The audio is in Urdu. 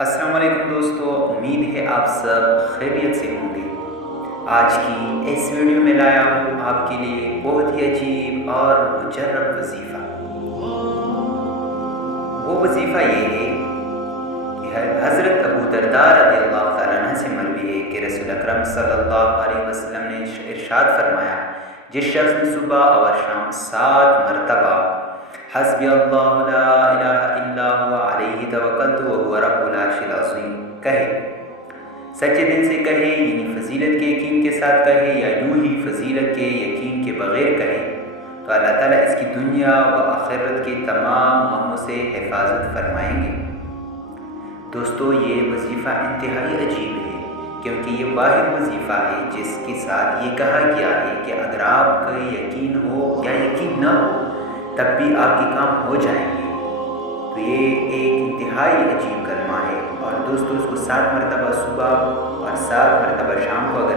السلام علیکم دوستو، امید ہے آپ سب خیریت سے ہوں گے۔ آج کی اس ویڈیو میں لایا ہوں آپ کے لیے بہت ہی عجیب اور مجرب وظیفہ۔ وہ وظیفہ یہ ہے کہ حضرت ابو درداء رضی اللہ تعالیٰ عنہ سے مروی ہے کہ رسول اکرم صلی اللہ علیہ وسلم نے ارشاد فرمایا، جس شخص نے صبح اور شام 7 مرتبہ حسبی اللہ لا الہ الا هو علیہ توکلت وهو رب العرش العظیم کہے، سچے دل سے کہے، یعنی فضیلت کے یقین کے ساتھ کہے یا یوں ہی فضیلت کے یقین کے بغیر کہے، تو اللہ تعالیٰ اس کی دنیا و آخرت کے تمام غموں سے حفاظت فرمائیں گے۔ دوستو، یہ وظیفہ انتہائی عجیب ہے، کیونکہ یہ واحد وظیفہ ہے جس کے ساتھ یہ کہا گیا ہے کہ اگر آپ کا یقین ہو یا یقین نہ ہو تب بھی آپ کے کام ہو جائیں گے۔ تو یہ ایک انتہائی عجیب کلمہ ہے، اور دوستو اس کو 7 مرتبہ صبح اور 7 مرتبہ شام کو اگر